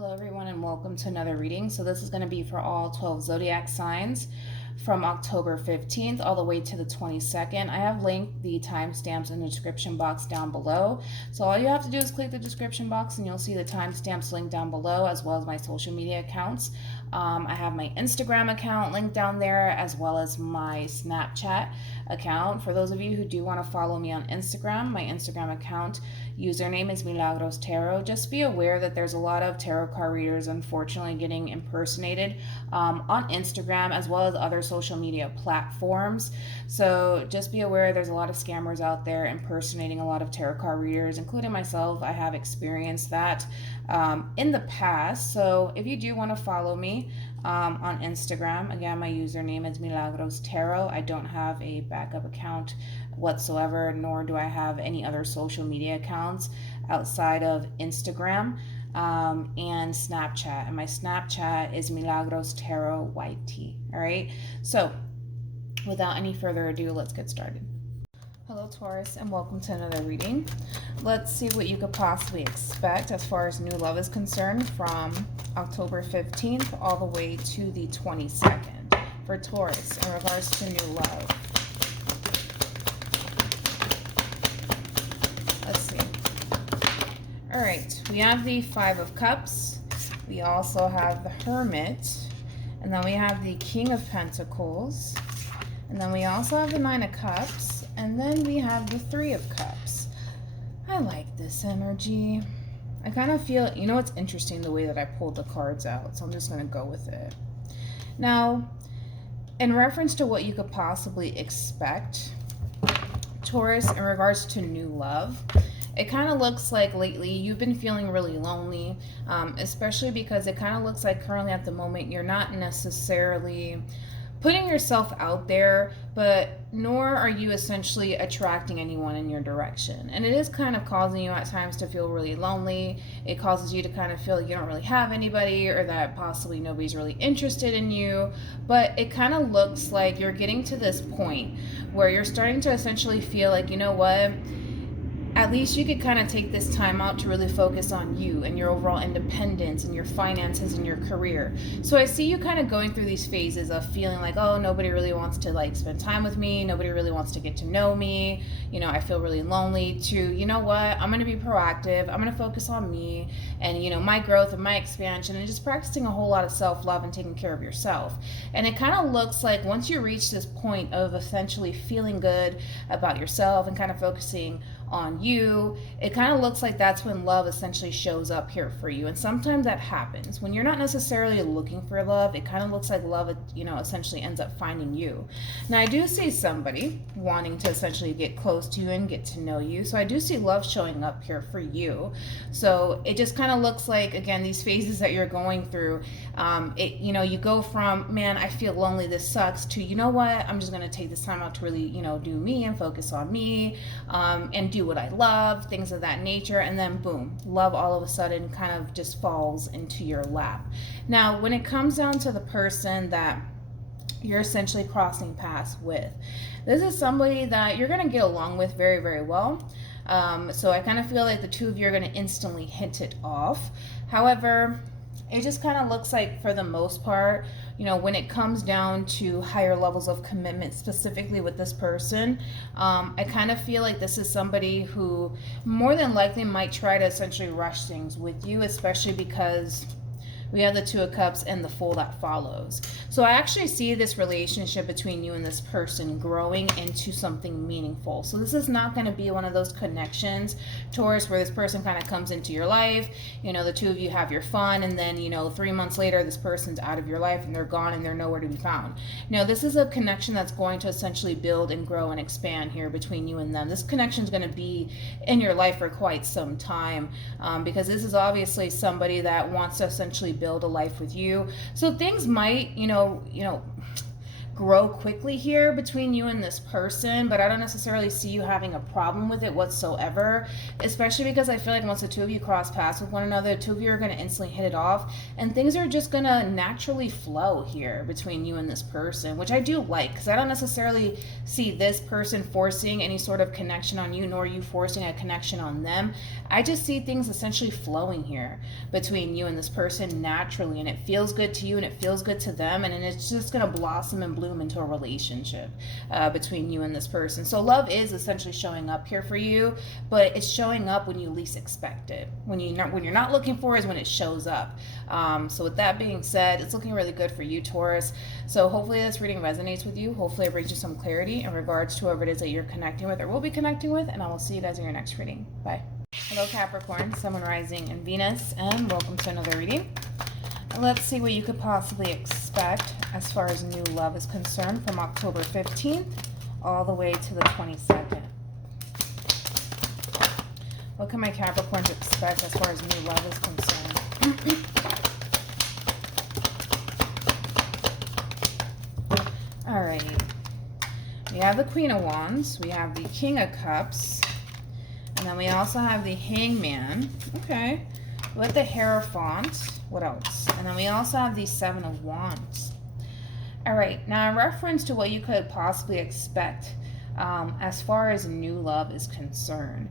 Hello everyone and welcome to another reading. So this is going to be for all 12 zodiac signs from October 15th all the way to the 22nd. I have linked the timestamps in the description box down below. So all you have to do is click the description box and you'll see the timestamps linked down below, as well as my social media accounts. I have my Instagram account linked down there, as well as my Snapchat account. For those of you who do want to follow me on Instagram, my Instagram account username is MilagrosTarot. Just be aware that there's a lot of tarot card readers unfortunately getting impersonated on Instagram, as well as other social media platforms. So just be aware there's a lot of scammers out there impersonating a lot of tarot card readers, including myself. I have experienced that in the past. So if you do want to follow me on Instagram, again, my username is MilagrosTarot. I don't have a backup account whatsoever, nor do I have any other social media accounts outside of Instagram and Snapchat. And my Snapchat is MilagrosTarot YT. All right. So without any further ado, let's get started. Hello Taurus and welcome to another reading. Let's see what you could possibly expect as far as new love is concerned from October 15th all the way to the 22nd for Taurus in regards to new love. Let's see. All right, we have the Five of Cups. We also have the Hermit, and then we have the King of Pentacles, and then we also have the Nine of Cups. And then we have the Three of Cups. I like this energy. I kind of feel, you know, it's interesting the way that I pulled the cards out, so I'm just going to go with it. Now, in reference to what you could possibly expect, Taurus, in regards to new love, it kind of looks like lately you've been feeling really lonely, especially because it kind of looks like currently at the moment you're not necessarily putting yourself out there, but nor are you essentially attracting anyone in your direction. And it is kind of causing you at times to feel really lonely. It causes you to kind of feel like you don't really have anybody, or that possibly nobody's really interested in you. But it kind of looks like you're getting to this point where you're starting to essentially feel like, you know what, at least you could kind of take this time out to really focus on you and your overall independence and your finances and your career. So I see you kind of going through these phases of feeling like, oh, nobody really wants to like spend time with me. Nobody really wants to get to know me. You know, I feel really lonely, to, you know what, I'm going to be proactive. I'm going to focus on me and, you know, my growth and my expansion, and just practicing a whole lot of self-love and taking care of yourself. And it kind of looks like once you reach this point of essentially feeling good about yourself and kind of focusing on you, it kind of looks like that's when love essentially shows up here for you. And sometimes that happens when you're not necessarily looking for love. It kind of looks like love, you know, essentially ends up finding you. Now I do see somebody wanting to essentially get close to you and get to know you, so I do see love showing up here for you. So it just kind of looks like, again, these phases that you're going through, you know, you go from, man, I feel lonely, this sucks, to, you know what, I'm just going to take this time out to really, you know, do me and focus on me, and do what I love, things of that nature. And then boom, love all of a sudden kind of just falls into your lap. Now, when it comes down to the person that you're essentially crossing paths with, this is somebody that you're going to get along with very, very well. So I kind of feel like the two of you are going to instantly hit it off. However, it just kind of looks like, for the most part, you know, when it comes down to higher levels of commitment, specifically with this person, I kind of feel like this is somebody who more than likely might try to essentially rush things with you, especially because we have the Two of Cups and the Fool that follows. So I actually see this relationship between you and this person growing into something meaningful. So this is not going to be one of those connections, Taurus, where this person kind of comes into your life, you know, the two of you have your fun, and then, you know, 3 months later, this person's out of your life and they're gone and they're nowhere to be found. No, this is a connection that's going to essentially build and grow and expand here between you and them. This connection is going to be in your life for quite some time, because this is obviously somebody that wants to essentially build a life with you. So things might, you know, grow quickly here between you and this person, but I don't necessarily see you having a problem with it whatsoever, especially because I feel like once the two of you cross paths with one another, the two of you are going to instantly hit it off, and things are just going to naturally flow here between you and this person, which I do like, because I don't necessarily see this person forcing any sort of connection on you, nor you forcing a connection on them. I just see things essentially flowing here between you and this person naturally, and it feels good to you and it feels good to them, and it's just going to blossom and bloom into a relationship between you and this person. So love is essentially showing up here for you, but it's showing up when you least expect it. When you're not looking for it is when it shows up. So with that being said, it's looking really good for you, Taurus. So hopefully this reading resonates with you. Hopefully it brings you some clarity in regards to whoever it is that you're connecting with or will be connecting with, and I will see you guys in your next reading. Bye. Hello Capricorn, Sun, Moon, Rising, and Venus, and welcome to another reading. Let's see what you could possibly expect as far as new love is concerned from October 15th all the way to the 22nd. What can my Capricorns expect as far as new love is concerned? All right. We have the Queen of Wands. We have the King of Cups. And then we also have the Hangman. Okay. With the Hierophant. What else? And then we also have the Seven of Wands. All right. Now, in reference to what you could possibly expect as far as new love is concerned,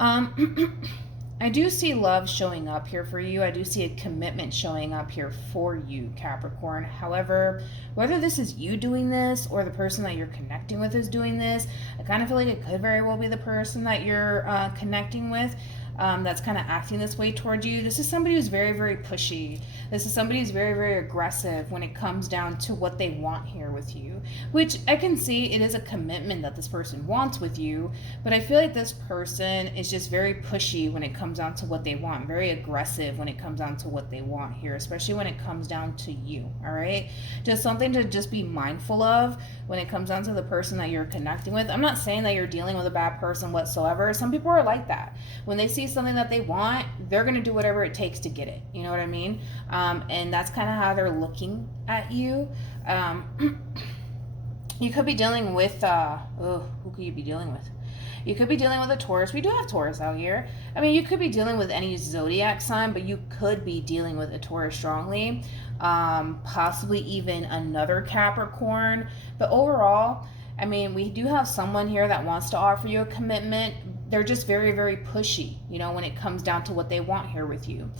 I do see love showing up here for you. I do see a commitment showing up here for you, Capricorn. However, whether this is you doing this or the person that you're connecting with is doing this, I kind of feel like it could very well be the person that you're connecting with that's kind of acting this way towards you. This is somebody who's very, very pushy. This is somebody who's very, very aggressive when it comes down to what they want here with you, which I can see it is a commitment that this person wants with you, but I feel like this person is just very pushy when it comes down to what they want, very aggressive when it comes down to what they want here, especially when it comes down to you, all right? Just something to just be mindful of when it comes down to the person that you're connecting with. I'm not saying that you're dealing with a bad person whatsoever. Some people are like that. When they see something that they want, they're going to do whatever it takes to get it. You know what I mean? And that's kind of how they're looking at you. You could be dealing with, who could you be dealing with? You could be dealing with a Taurus. We do have Taurus out here. I mean, you could be dealing with any zodiac sign, but you could be dealing with a Taurus strongly. Possibly even another Capricorn. But overall, I mean, we do have someone here that wants to offer you a commitment. They're just very, very pushy, you know, when it comes down to what they want here with you.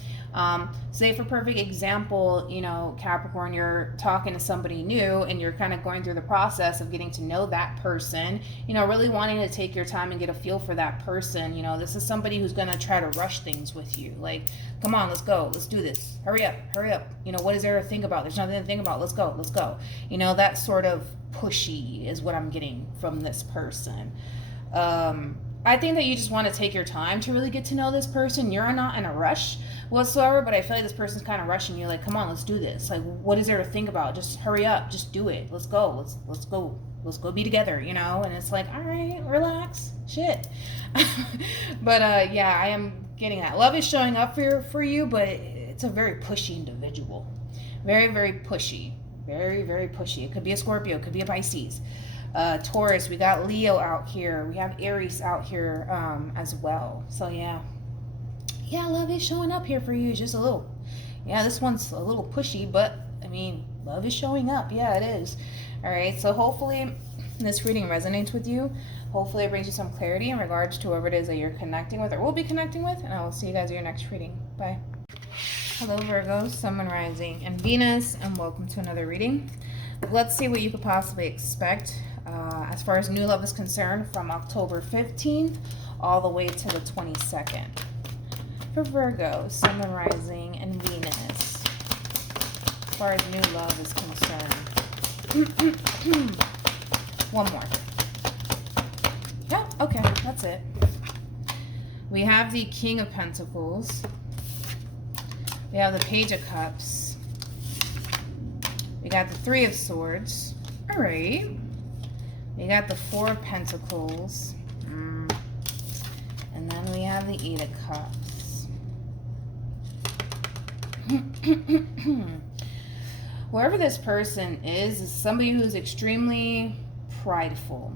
Say for perfect example, you know, Capricorn, you're talking to somebody new and you're kind of going through the process of getting to know that person, you know, really wanting to take your time and get a feel for that person. You know, this is somebody who's going to try to rush things with you. Like, come on, let's go. Let's do this. Hurry up. Hurry up. You know, what is there to think about? There's nothing to think about. Let's go. Let's go. You know, that sort of pushy is what I'm getting from this person. I think that you just want to take your time to really get to know this person. You're not in a rush whatsoever, but I feel like this person's kind of rushing you. Like, come on, let's do this. Like, what is there to think about? Just hurry up. Just do it. Let's go. Let's go. Let's go be together, you know? And it's like, all right, relax. Shit. But yeah, I am getting that. Love is showing up for you, but it's a very pushy individual. Very, very pushy. Very, very pushy. It could be a Scorpio. It could be a Pisces. Taurus, we got Leo out here. We have Aries out here as well. So yeah, love is showing up here for you. Just a little, this one's a little pushy, but I mean, love is showing up. Yeah, it is. All right, so hopefully this reading resonates with you. Hopefully it brings you some clarity in regards to whoever it is that you're connecting with or will be connecting with, and I will see you guys in your next reading. Bye. Hello Virgo, Sun, Moon, Rising, and Venus, and welcome to another reading. Let's see what you could possibly expect as far as new love is concerned from October 15th all the way to the 22nd. For Virgo, Sun, Moon, Rising, and Venus, as far as new love is concerned. One more. Yeah, okay, that's it. We have the King of Pentacles. We have the Page of Cups. We got the Three of Swords. All right. We got the Four of Pentacles. And then we have the Eight of Cups. whoever this person is somebody who's extremely prideful.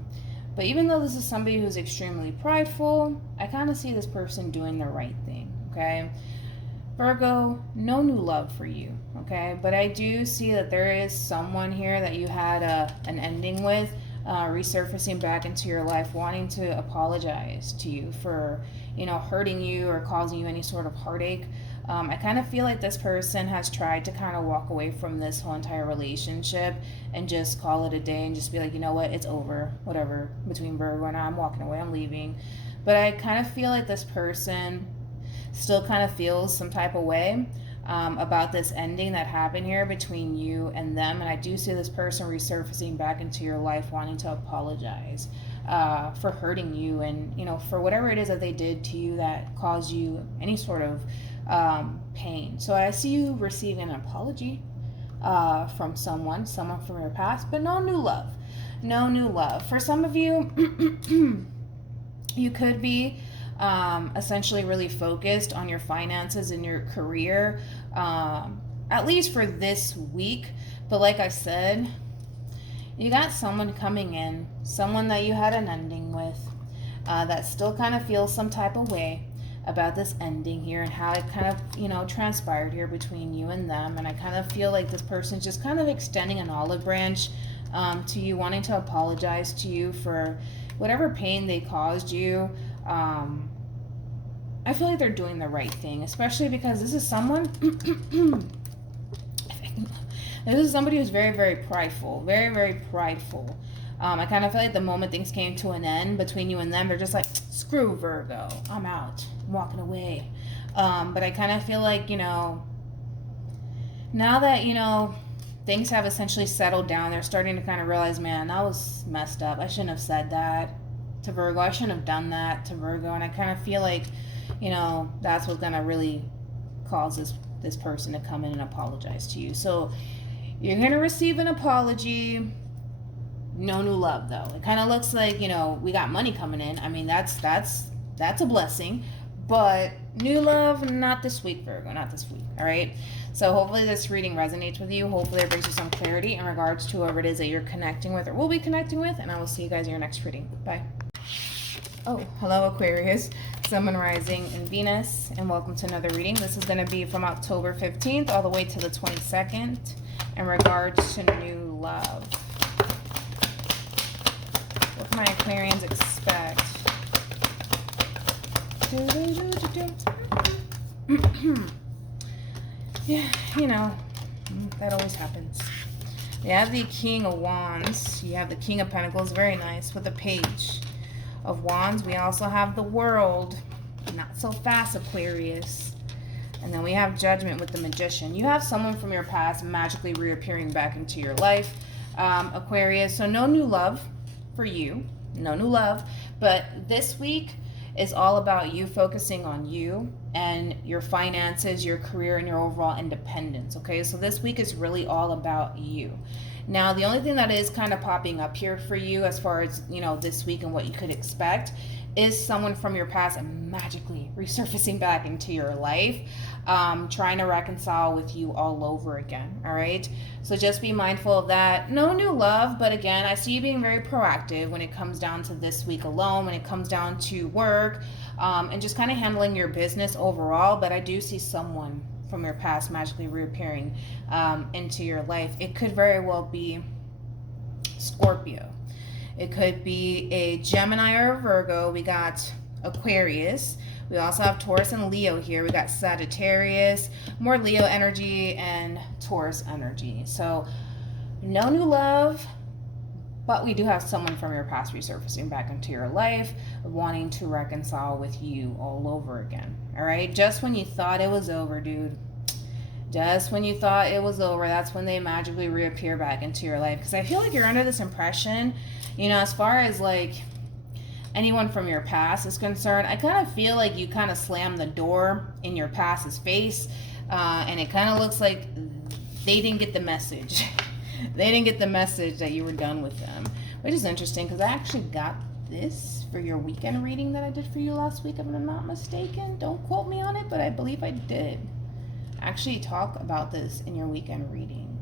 But even though this is somebody who's extremely prideful, I kind of see this person doing the right thing, okay? Virgo, no new love for you, okay? But I do see that there is someone here that you had an ending with, resurfacing back into your life, wanting to apologize to you for, hurting you or causing you any sort of heartache. I kind of feel like this person has tried to kind of walk away from this whole entire relationship and just call it a day and just be like, you know what, it's over, whatever, between Virgo and I'm walking away, I'm leaving. But I kind of feel like this person still kind of feels some type of way about this ending that happened here between you and them. And I do see this person resurfacing back into your life, wanting to apologize for hurting you and, for whatever it is that they did to you that caused you any sort of pain. So I see you receiving an apology from someone from your past, but no new love. No new love. For some of you, you could be essentially really focused on your finances and your career, at least for this week. But like I said, you got someone coming in, someone that you had an ending with, that still kind of feels some type of way about this ending here and how it kind of, transpired here between you and them. And I kind of feel like this person's just kind of extending an olive branch to you, wanting to apologize to you for whatever pain they caused you. I feel like they're doing the right thing, especially because this is someone this is somebody who's very, very prideful, very, very prideful. I kind of feel like the moment things came to an end between you and them, they're just like, screw Virgo, I'm out, I'm walking away. But I kind of feel like, now that, things have essentially settled down, they're starting to kind of realize, man, that was messed up. I shouldn't have said that to Virgo. I shouldn't have done that to Virgo. And I kind of feel like, that's what's going to really cause this person to come in and apologize to you. So you're going to receive an apology. No new love, though. It kind of looks like, we got money coming in. I mean, that's a blessing. But new love, not this week, Virgo, not this week. All right? So hopefully this reading resonates with you. Hopefully it brings you some clarity in regards to whoever it is that you're connecting with or will be connecting with. And I will see you guys in your next reading. Bye. Oh, hello, Aquarius, Sun, Moon, Rising, and Venus. And welcome to another reading. This is going to be from October 15th all the way to the 22nd in regards to new love. What can my Aquarians expect? Yeah, that always happens. You have the King of Wands. You have the King of Pentacles. Very nice. With the Page of Wands. We also have the World. Not so fast, Aquarius. And then we have Judgment with the Magician. You have someone from your past magically reappearing back into your life, Aquarius. So no new love for you. No new love. But this week is all about you focusing on you and your finances, your career, and your overall independence, okay? So this week is really all about you. Now, the only thing that is kind of popping up here for you as far as, this week and what you could expect is someone from your past magically resurfacing back into your life, trying to reconcile with you all over again, all right? So just be mindful of that. No new love, but again, I see you being very proactive when it comes down to this week alone, when it comes down to work, and just kind of handling your business overall. But I do see someone from your past magically reappearing into your life. It could very well be Scorpio. It could be a Gemini or a Virgo. We got Aquarius. We also have Taurus and Leo here. We got Sagittarius, more Leo energy and Taurus energy. So no new love, but we do have someone from your past resurfacing back into your life, wanting to reconcile with you all over again. All right? Just when you thought it was over, dude. Just when you thought it was over, that's when they magically reappear back into your life. Because I feel like you're under this impression, as far as like anyone from your past is concerned, I kind of feel like you kind of slammed the door in your past's face, and it kind of looks like they didn't get the message. They didn't get the message that you were done with them, which is interesting because I actually got this for your weekend reading that I did for you last week, if I'm not mistaken. Don't quote me on it, but I believe I did actually talk about this in your weekend reading.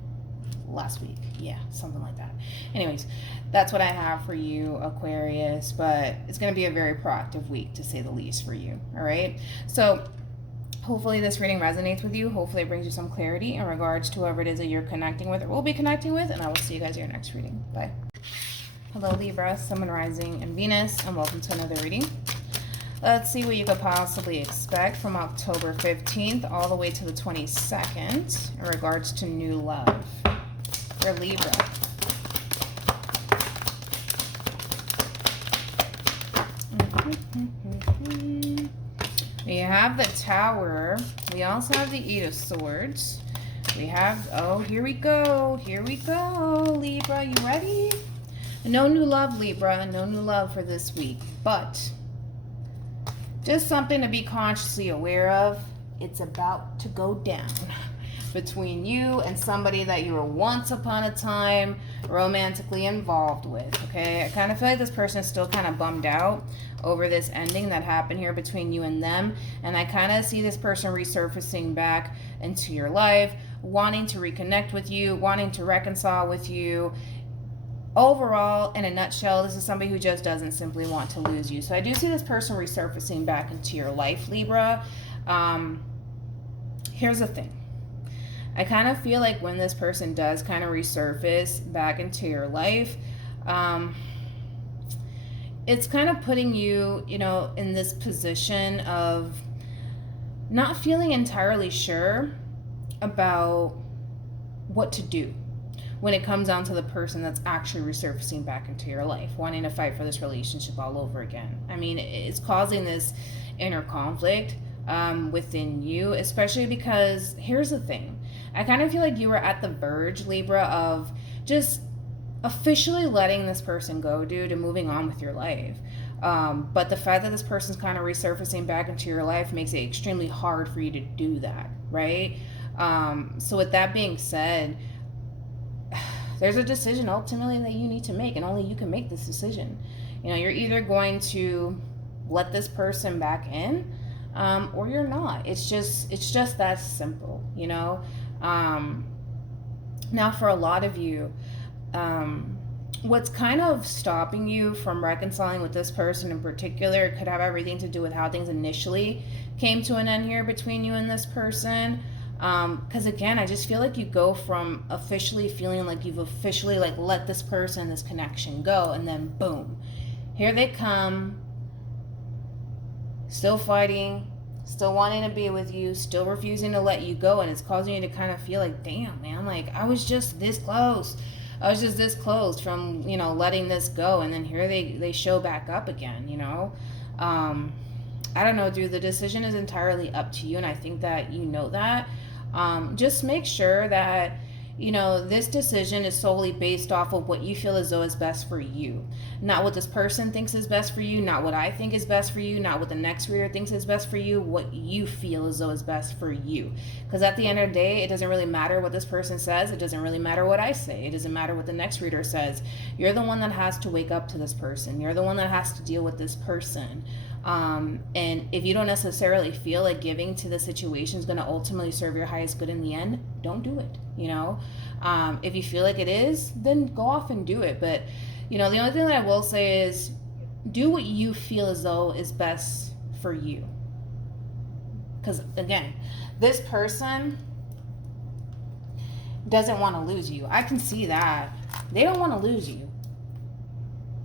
last week. Yeah, something like that. Anyways, that's what I have for you, Aquarius, but it's going to be a very proactive week, to say the least, for you. All right. So hopefully this reading resonates with you. Hopefully it brings you some clarity in regards to whoever it is that you're connecting with or will be connecting with. And I will see you guys in your next reading. Bye. Hello, Libra, Sun, Rising, and Venus, and welcome to another reading. Let's see what you could possibly expect from October 15th all the way to the 22nd in regards to new love for Libra. We have the Tower. We also have the Eight of Swords. We have, oh, here we go, Libra, you ready? No new love, Libra, no new love for this week, but just something to be consciously aware of. It's about to go down between you and somebody that you were once upon a time romantically involved with, okay? I kind of feel like this person is still kind of bummed out over this ending that happened here between you and them, and I kind of see this person resurfacing back into your life, wanting to reconnect with you, wanting to reconcile with you. Overall, in a nutshell, this is somebody who just doesn't simply want to lose you. So I do see this person resurfacing back into your life, Libra. Here's the thing. I kind of feel like when this person does kind of resurface back into your life, it's kind of putting you, you know, in this position of not feeling entirely sure about what to do when it comes down to the person that's actually resurfacing back into your life, wanting to fight for this relationship all over again. I mean, it's causing this inner conflict within you, especially because here's the thing. I kind of feel like you were at the verge, Libra, of just officially letting this person go, dude, and moving on with your life. But the fact that this person's kind of resurfacing back into your life makes it extremely hard for you to do that, right? So with that being said, there's a decision ultimately that you need to make, and only you can make this decision. You know, you're either going to let this person back in, or you're not. It's just that simple, you know? Now for a lot of you, what's kind of stopping you from reconciling with this person in particular could have everything to do with how things initially came to an end here between you and this person. Because again, I just feel like you go from officially feeling like you've officially like let this person, this connection go, and then boom, here they come, still fighting, still wanting to be with you, still refusing to let you go, and it's causing you to kind of feel like, damn, man, like I was just this close. I was just this close from, you know, letting this go, and then here they show back up again, you know? I don't know, dude, the decision is entirely up to you, and I think that you know that. Just make sure that, you know, this decision is solely based off of what you feel as though is best for you. Not what this person thinks is best for you, not what I think is best for you, not what the next reader thinks is best for you, what you feel as though is best for you. Because at the end of the day, it doesn't really matter what this person says. It doesn't really matter what I say. It doesn't matter what the next reader says. You're the one that has to wake up to this person. You're the one that has to deal with this person. And if you don't necessarily feel like giving to the situation is going to ultimately serve your highest good in the end, don't do it, you know? If you feel like it is, then go off and do it. But, you know, the only thing that I will say is do what you feel as though is best for you. Because, again, this person doesn't want to lose you. I can see that. They don't want to lose you.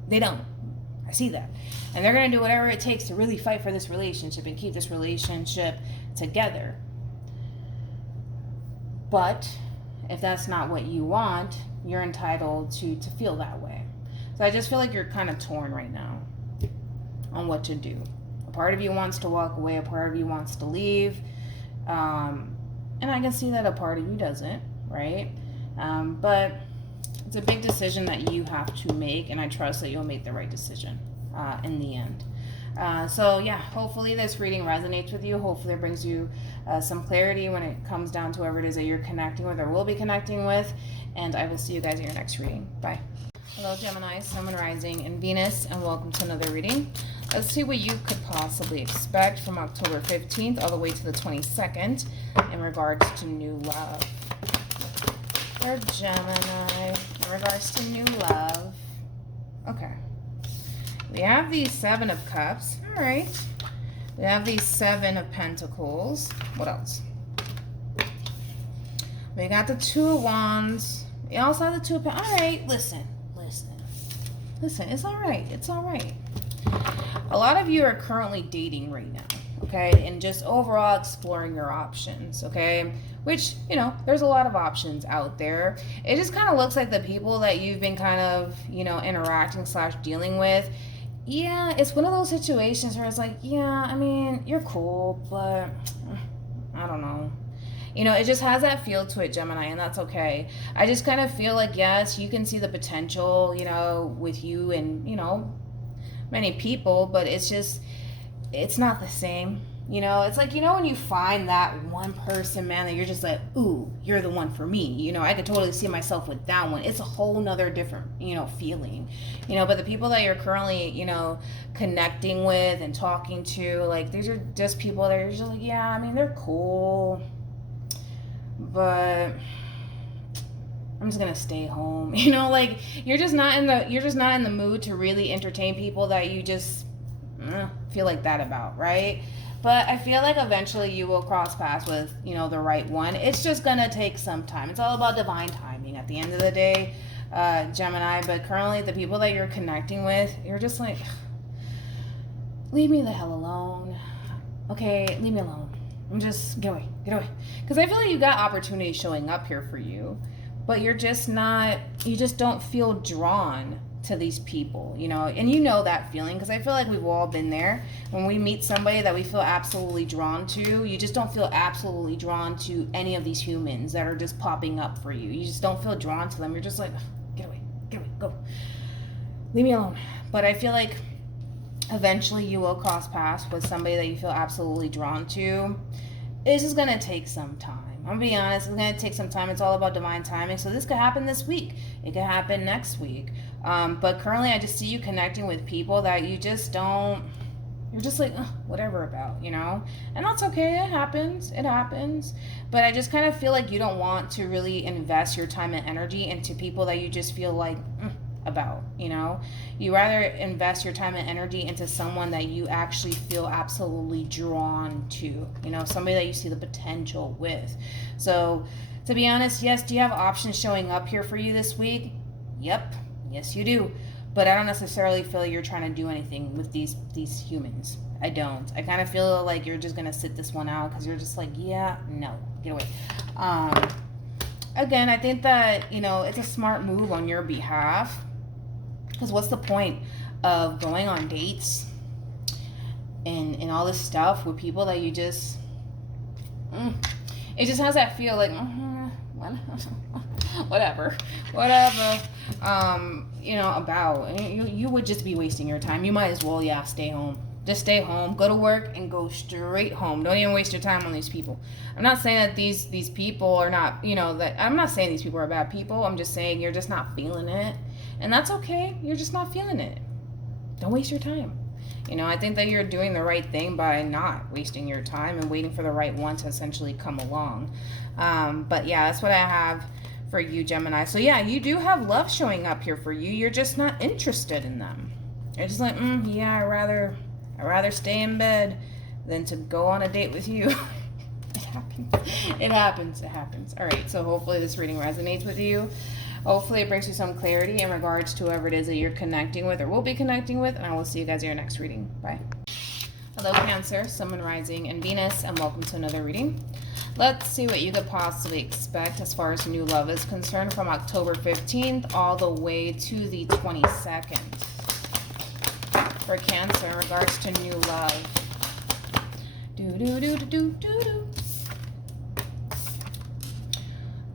They don't. I see that. And they're going to do whatever it takes to really fight for this relationship and keep this relationship together. But if that's not what you want, you're entitled to feel that way. So I just feel like you're kind of torn right now on what to do. A part of you wants to walk away, a part of you wants to leave. And I can see that a part of you doesn't, right? But it's a big decision that you have to make, and I trust that you'll make the right decision in the end. So yeah, hopefully this reading resonates with you. Hopefully it brings you some clarity when it comes down to whoever it is that you're connecting with or will be connecting with. And I will see you guys in your next reading. Bye. Hello, Gemini, Sun, Rising, and Venus, and welcome to another reading. Let's see what you could possibly expect from October 15th all the way to the 22nd in regards to new love. for Gemini in regards to new love. Okay. We have the Seven of Cups. All right. We have the Seven of Pentacles. What else? We got the Two of Wands. We also have the Two of Pentacles. All right. Listen. It's all right. It's all right. A lot of you are currently dating right now. Okay, and just overall exploring your options, okay? Which, you know, there's a lot of options out there. It just kind of looks like the people that you've been kind of, you know, interacting / dealing with. Yeah, it's one of those situations where it's like, yeah, I mean, you're cool, but I don't know. You know, it just has that feel to it, Gemini, and that's okay. I just kind of feel like, yes, you can see the potential, you know, with you and, you know, many people, but it's just, it's not the same. You know, it's like, you know, when you find that one person, man, that you're just like, ooh, you're the one for me. You know, I could totally see myself with that one. It's a whole nother different, you know, feeling. You know, but the people that you're currently, you know, connecting with and talking to, like, these are just people that are just like, yeah, I mean, they're cool, but I'm just gonna stay home. You know, like, you're just not in the mood to really entertain people that you just feel like that about, right? But I feel like eventually you will cross paths with, you know, the right one. It's just gonna take some time. It's all about divine timing at the end of the day, Gemini. But currently, the people that you're connecting with, you're just like, leave me the hell alone. Okay, leave me alone. I'm just, get away. Because I feel like you got opportunities showing up here for you, but you're just not, you just don't feel drawn to these people, you know, and you know that feeling, because I feel like we've all been there. When we meet somebody that we feel absolutely drawn to, you just don't feel absolutely drawn to any of these humans that are just popping up for you. You just don't feel drawn to them. You're just like, get away, go, leave me alone. But I feel like eventually you will cross paths with somebody that you feel absolutely drawn to. It's just gonna take some time. I'm gonna be honest, it's gonna take some time. It's all about divine timing. So this could happen this week. It could happen next week. But currently I just see you connecting with people that you just don't, you're just like, whatever about, you know? And that's okay, it happens. But I just kind of feel like you don't want to really invest your time and energy into people that you just feel like, about, you know? You rather invest your time and energy into someone that you actually feel absolutely drawn to, you know, somebody that you see the potential with. So to be honest, yes, do you have options showing up here for you this week? Yep, yes you do. But I don't necessarily feel like you're trying to do anything with these humans. I don't. I kind of feel like you're just gonna sit this one out because you're just like, yeah, no, get away. Again, I think that, you know, it's a smart move on your behalf. Because what's the point of going on dates and all this stuff with people that you just, it just has that feel like, whatever, you know, about, you would just be wasting your time. You might as well, yeah, stay home. Just stay home, go to work, and go straight home. Don't even waste your time on these people. I'm not saying that these people are not, you know, that I'm not saying these people are bad people. I'm just saying you're just not feeling it. And that's okay. You're just not feeling it. Don't waste your time. You know, I think that you're doing the right thing by not wasting your time and waiting for the right one to essentially come along. But yeah, that's what I have for you, Gemini. So yeah, you do have love showing up here for you. You're just not interested in them. You're just like, yeah, I'd rather stay in bed than to go on a date with you. It happens. All right, so hopefully this reading resonates with you. Hopefully it brings you some clarity in regards to whoever it is that you're connecting with or will be connecting with, and I will see you guys in your next reading. Bye. Hello, Cancer, Sun, Moon, Rising, and Venus, and welcome to another reading. Let's see what you could possibly expect as far as new love is concerned from October 15th all the way to the 22nd. For Cancer in regards to new love.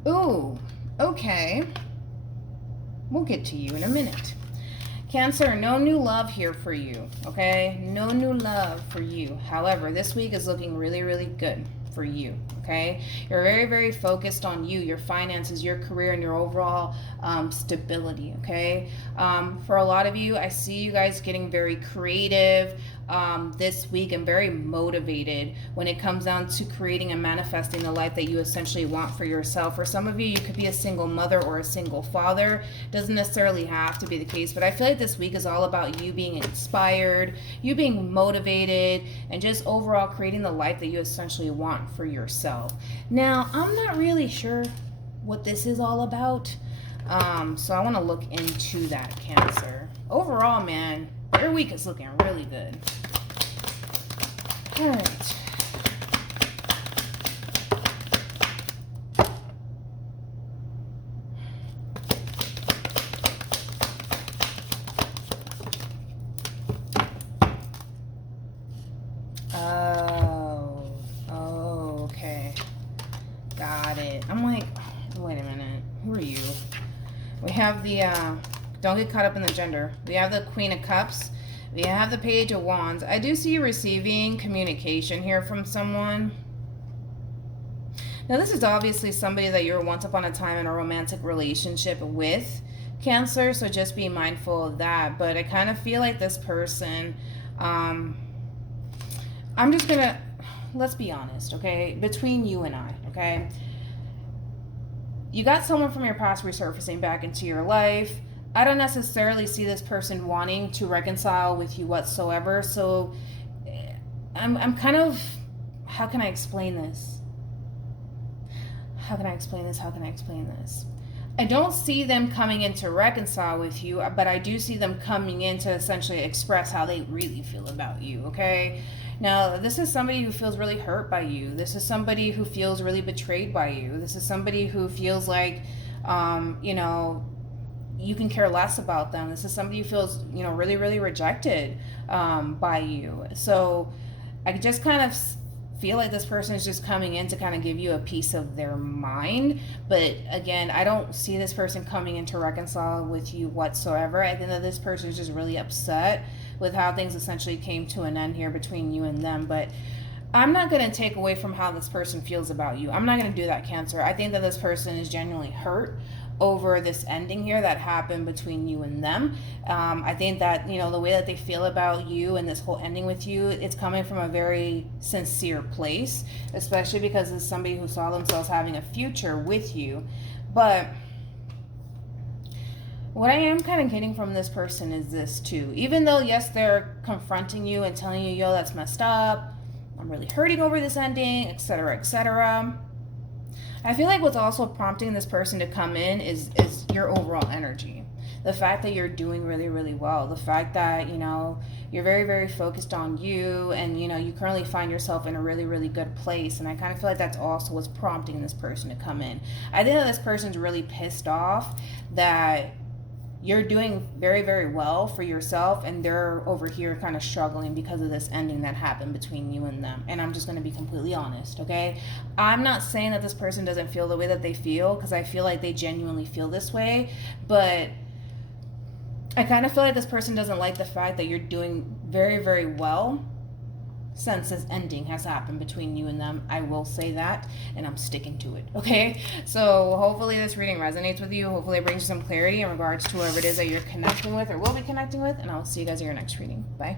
Ooh, okay. We'll get to you in a minute. Cancer, no new love here for you, okay? No new love for you. However, this week is looking really, really good for you, okay? You're very, very focused on you, your finances, your career, and your overall stability, okay? For a lot of you, I see you guys getting very creative this week and very motivated when it comes down to creating and manifesting the life that you essentially want for yourself. For some of you, you could be a single mother or a single father. Doesn't necessarily have to be the case, but I feel like this week is all about you being inspired, you being motivated, and just overall creating the life that you essentially want for yourself. Now, I'm not really sure what this is all about, so I want to look into that, Cancer. Overall, man, your week is looking really good. All right. Oh, okay. Got it. I'm like, wait a minute. Who are you? We have the, don't get caught up in the gender. We have the Queen of Cups. We have the Page of Wands. I do see you receiving communication here from someone. Now, this is obviously somebody that you're once upon a time in a romantic relationship with, Cancer, so just be mindful of that. But I kind of feel like this person, I'm just gonna, let's be honest, okay? Between you and I, okay? You got someone from your past resurfacing back into your life. I don't necessarily see this person wanting to reconcile with you whatsoever. So I'm kind of, how can I explain this? How can I explain this? How can I explain this? I don't see them coming in to reconcile with you, but I do see them coming in to essentially express how they really feel about you, okay? Now, this is somebody who feels really hurt by you. This is somebody who feels really betrayed by you. This is somebody who feels like, you know, you can care less about them. This is somebody who feels, you know, really, really rejected by you. So I just kind of feel like this person is just coming in to kind of give you a piece of their mind. But again, I don't see this person coming in to reconcile with you whatsoever. I think that this person is just really upset with how things essentially came to an end here between you and them. But I'm not going to take away from how this person feels about you. I'm not going to do that, Cancer. I think that this person is genuinely hurt over this ending here that happened between you and them. I think that, you know, the way that they feel about you and this whole ending with you, it's coming from a very sincere place, especially because it's somebody who saw themselves having a future with you. But what I am kind of getting from this person is this too. Even though, yes, they're confronting you and telling you, yo, that's messed up, I'm really hurting over this ending, etc., etc., I feel like what's also prompting this person to come in is your overall energy. The fact that you're doing really, really well. The fact that, you know, you're very, very focused on you and, you know, you currently find yourself in a really, really good place. And I kind of feel like that's also what's prompting this person to come in. I think that this person's really pissed off that you're doing very, very well for yourself and they're over here kind of struggling because of this ending that happened between you and them. And I'm just going to be completely honest, okay? I'm not saying that this person doesn't feel the way that they feel, because I feel like they genuinely feel this way, but I kind of feel like this person doesn't like the fact that you're doing very, very well since this ending has happened between you and them. I will say that, and I'm sticking to it, okay? So hopefully this reading resonates with you. Hopefully it brings you some clarity in regards to whoever it is that you're connecting with or will be connecting with, and I'll see you guys in your next reading. Bye.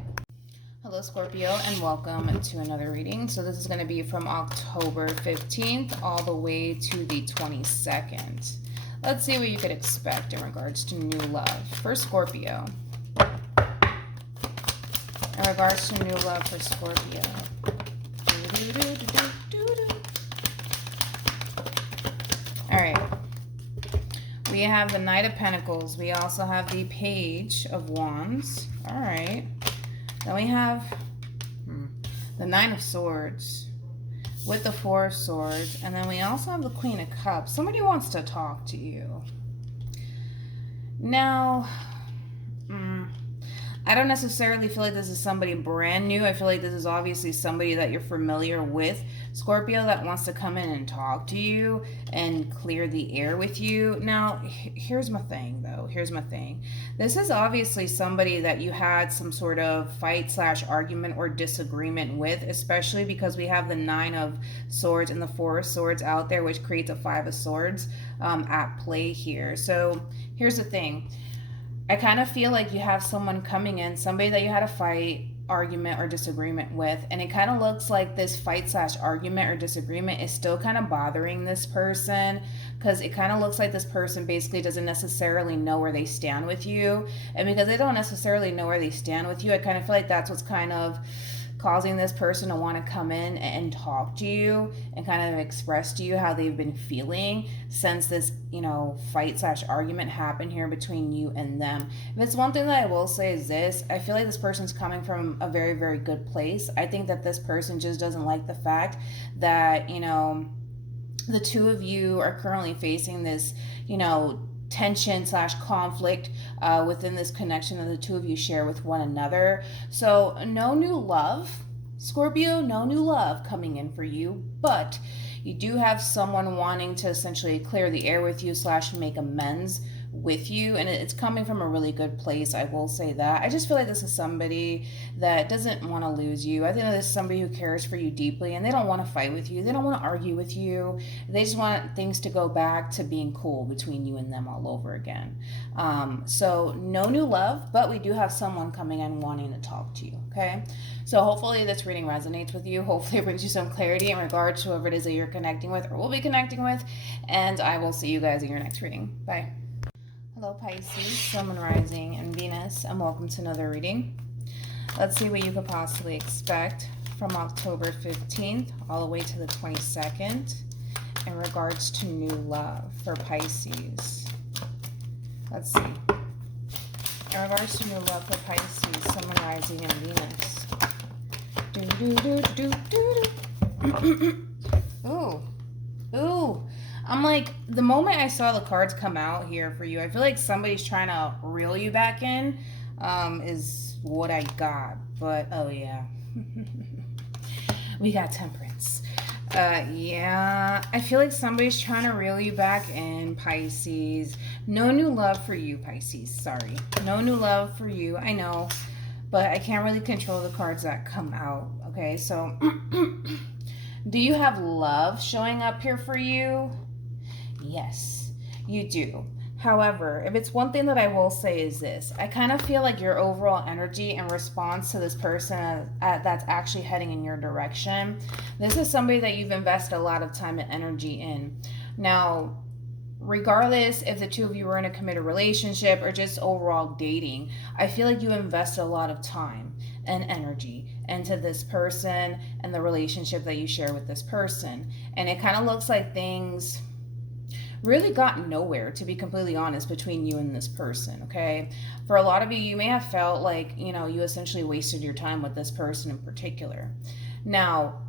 Hello, Scorpio, and welcome to another reading. So this is going to be from October 15th all the way to the 22nd. Let's see what you could expect in regards to new love for Scorpio. In regards to new love for Scorpio. Alright. We have the Knight of Pentacles. We also have the Page of Wands. Alright. Then we have the Nine of Swords with the Four of Swords. And then we also have the Queen of Cups. Somebody wants to talk to you. Now, I don't necessarily feel like this is somebody brand new. I feel like this is obviously somebody that you're familiar with. Scorpio that wants to come in and talk to you and clear the air with you. Now, here's my thing, though. Here's my thing. This is obviously somebody that you had some sort of fight / argument or disagreement with, especially because we have the 9 of Swords and the 4 of Swords out there, which creates a 5 of Swords at play here. So here's the thing. I kind of feel like you have someone coming in, somebody that you had a fight, argument, or disagreement with, and it kind of looks like this fight / argument or disagreement is still kind of bothering this person, because it kind of looks like this person basically doesn't necessarily know where they stand with you. And because they don't necessarily know where they stand with you, I kind of feel like that's what's kind of causing this person to want to come in and talk to you and kind of express to you how they've been feeling since this, fight / argument happened here between you and them. If it's one thing that I will say is this, I feel like this person's coming from a very, very good place. I think that this person just doesn't like the fact that, the two of you are currently facing this, tension / conflict within this connection that the two of you share with one another. So no new love, Scorpio, no new love coming in for you, but you do have someone wanting to essentially clear the air with you / make amends with you, and it's coming from a really good place. I will say that. I just feel like this is somebody that doesn't want to lose you. I think that this is somebody who cares for you deeply, and they don't want to fight with you. They don't want to argue with you. They just want things to go back to being cool between you and them all over again. So no new love, but we do have someone coming in wanting to talk to you, okay? So hopefully this reading resonates with you. Hopefully it brings you some clarity in regards to whoever it is that you're connecting with or will be connecting with, and I will see you guys in your next reading. Bye. Hello Pisces, Sun, Moon, Rising, and Venus, and welcome to another reading. Let's see what you could possibly expect from October 15th all the way to the 22nd in regards to new love for Pisces. Let's see. In regards to new love for Pisces, Sun, Moon, Rising, and Venus. Ooh. I'm like, the moment I saw the cards come out here for you, I feel like somebody's trying to reel you back in, is what I got. But, oh yeah. We got Temperance. Yeah, I feel like somebody's trying to reel you back in, Pisces. No new love for you, Pisces. Sorry. No new love for you. I know, but I can't really control the cards that come out. Okay, so do you have love showing up here for you? Yes, you do. However, if it's one thing that I will say is this, I kind of feel like your overall energy and response to this person that's actually heading in your direction, this is somebody that you've invested a lot of time and energy in. Now, regardless if the two of you were in a committed relationship or just overall dating, I feel like you invested a lot of time and energy into this person and the relationship that you share with this person. And it kind of looks like things really got nowhere, to be completely honest, between you and this person, okay? For a lot of you, you may have felt like, you essentially wasted your time with this person in particular. Now,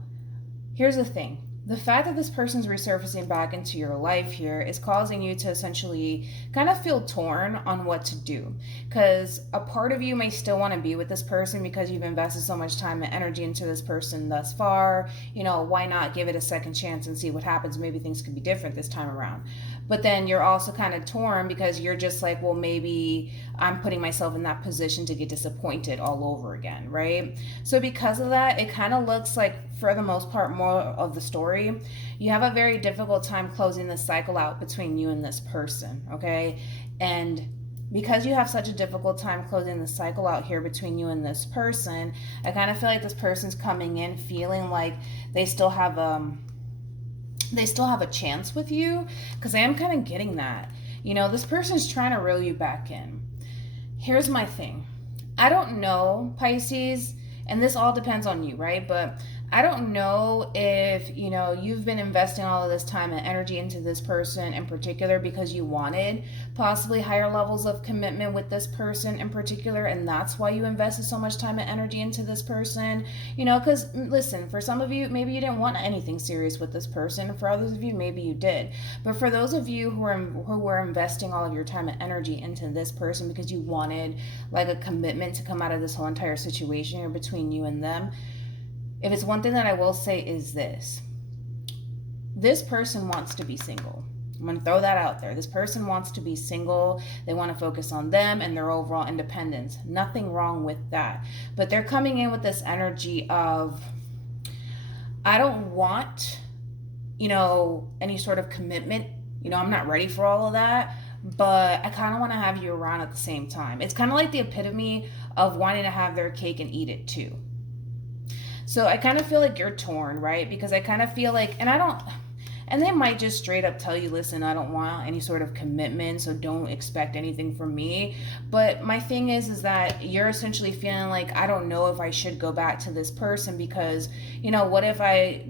here's the thing. The fact that this person's resurfacing back into your life here is causing you to essentially kind of feel torn on what to do. Because a part of you may still want to be with this person because you've invested so much time and energy into this person thus far. Why not give it a second chance and see what happens? Maybe things could be different this time around. But then you're also kind of torn because you're just like, well, maybe I'm putting myself in that position to get disappointed all over again, right? So because of that, it kind of looks like, for the most part, more of the story, you have a very difficult time closing this cycle out between you and this person, okay? And because you have such a difficult time closing the cycle out here between you and this person, I kind of feel like this person's coming in feeling like they still have a chance with you, because I am kind of getting that. This person's trying to reel you back in. Here's my thing. I don't know, Pisces, and this all depends on you, right? But I don't know if, you've been investing all of this time and energy into this person in particular because you wanted possibly higher levels of commitment with this person in particular, and that's why you invested so much time and energy into this person. Because, listen, for some of you, maybe you didn't want anything serious with this person. For others of you, maybe you did. But for those of you who were investing all of your time and energy into this person because you wanted like a commitment to come out of this whole entire situation here between you and them, if it's one thing that I will say is this: this person wants to be single. I'm going to throw that out there. This person wants to be single. They want to focus on them and their overall independence. Nothing wrong with that. But they're coming in with this energy of, I don't want, any sort of commitment. I'm not ready for all of that, but I kind of want to have you around at the same time. It's kind of like the epitome of wanting to have their cake and eat it too. So I kind of feel like you're torn, right? Because I kind of feel like, and they might just straight up tell you, listen, I don't want any sort of commitment, so don't expect anything from me. But my thing is that you're essentially feeling like, I don't know if I should go back to this person because, what if I,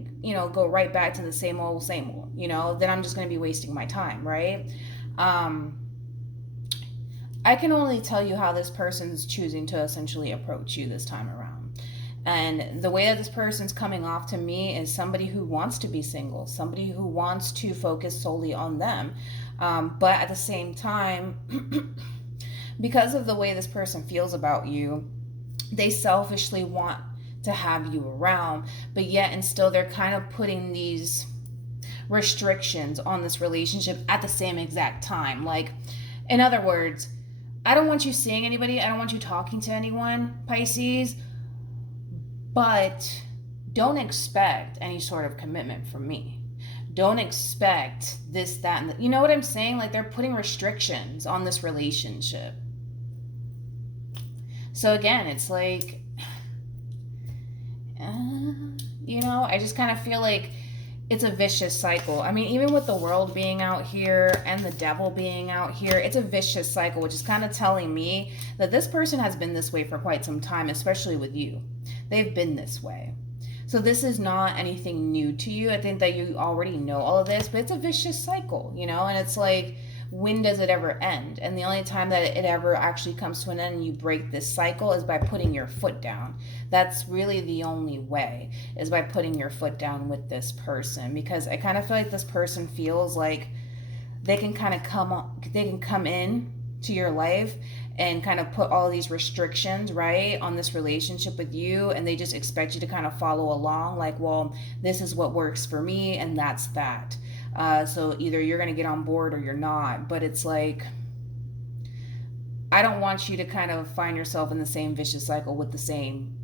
go right back to the same old, then I'm just going to be wasting my time, right? I can only tell you how this person's choosing to essentially approach you this time around. And the way that this person's coming off to me is somebody who wants to be single, somebody who wants to focus solely on them. But at the same time, because of the way this person feels about you, they selfishly want to have you around, but yet and still they're kind of putting these restrictions on this relationship at the same exact time. Like, in other words, I don't want you seeing anybody, I don't want you talking to anyone, Pisces, but don't expect any sort of commitment from me. Don't expect this, that, and you know what I'm saying? Like, they're putting restrictions on this relationship. So again, it's like, I just kind of feel like it's a vicious cycle. I mean, even with the world being out here and the devil being out here, it's a vicious cycle, which is kind of telling me that this person has been this way for quite some time, especially with you. They've been this way. So this is not anything new to you. I think that you already know all of this, but it's a vicious cycle, and it's like, when does it ever end? And the only time that it ever actually comes to an end and you break this cycle is by putting your foot down. That's really the only way, is by putting your foot down with this person, because I kind of feel like this person feels like they can come in to your life and kind of put all these restrictions, right, on this relationship with you, and they just expect you to kind of follow along, like, well, this is what works for me, and that's that. So either you're going to get on board or you're not. But it's like, I don't want you to kind of find yourself in the same vicious cycle with the same